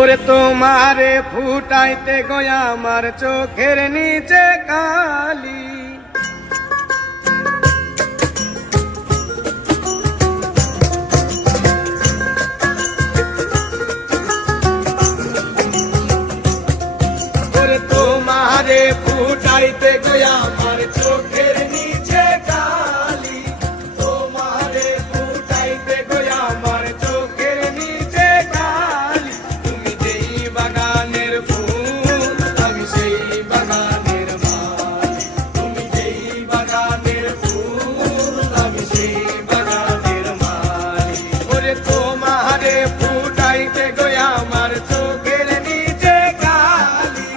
ওরে তোমারে ফুটাইতে গয়া আমার চোখের নিচে কালি। ওরে তোমারে ফুটাইতে গয়া আমার চোখের নিচে কালি। তোমারে ফুটাইতে গয়া আমার চোখের নিচে কালি। তুমি যেই বাগানের ফুল আমি সেই বাগানের মালি। তুমি যেই বাগানের ফুল আমি সেই বাগানের মালি। ওরে তোমারে ফুটাইতে গয়া আমার চোখের নিচে কালি।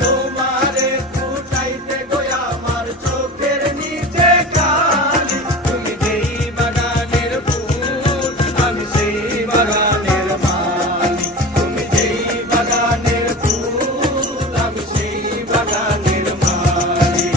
তোমারে ফুটাইতে গয়া আমার চোখের নিচে কালি। তুমি যেই বাগানের ফুল আমি সেই বাগানের মালি। তুমি যেই বাগানের ফুল আমি সেই বাগানের মালি।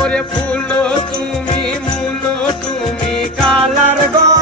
ওরে ফুল তুমি মূল তুমি কালার গো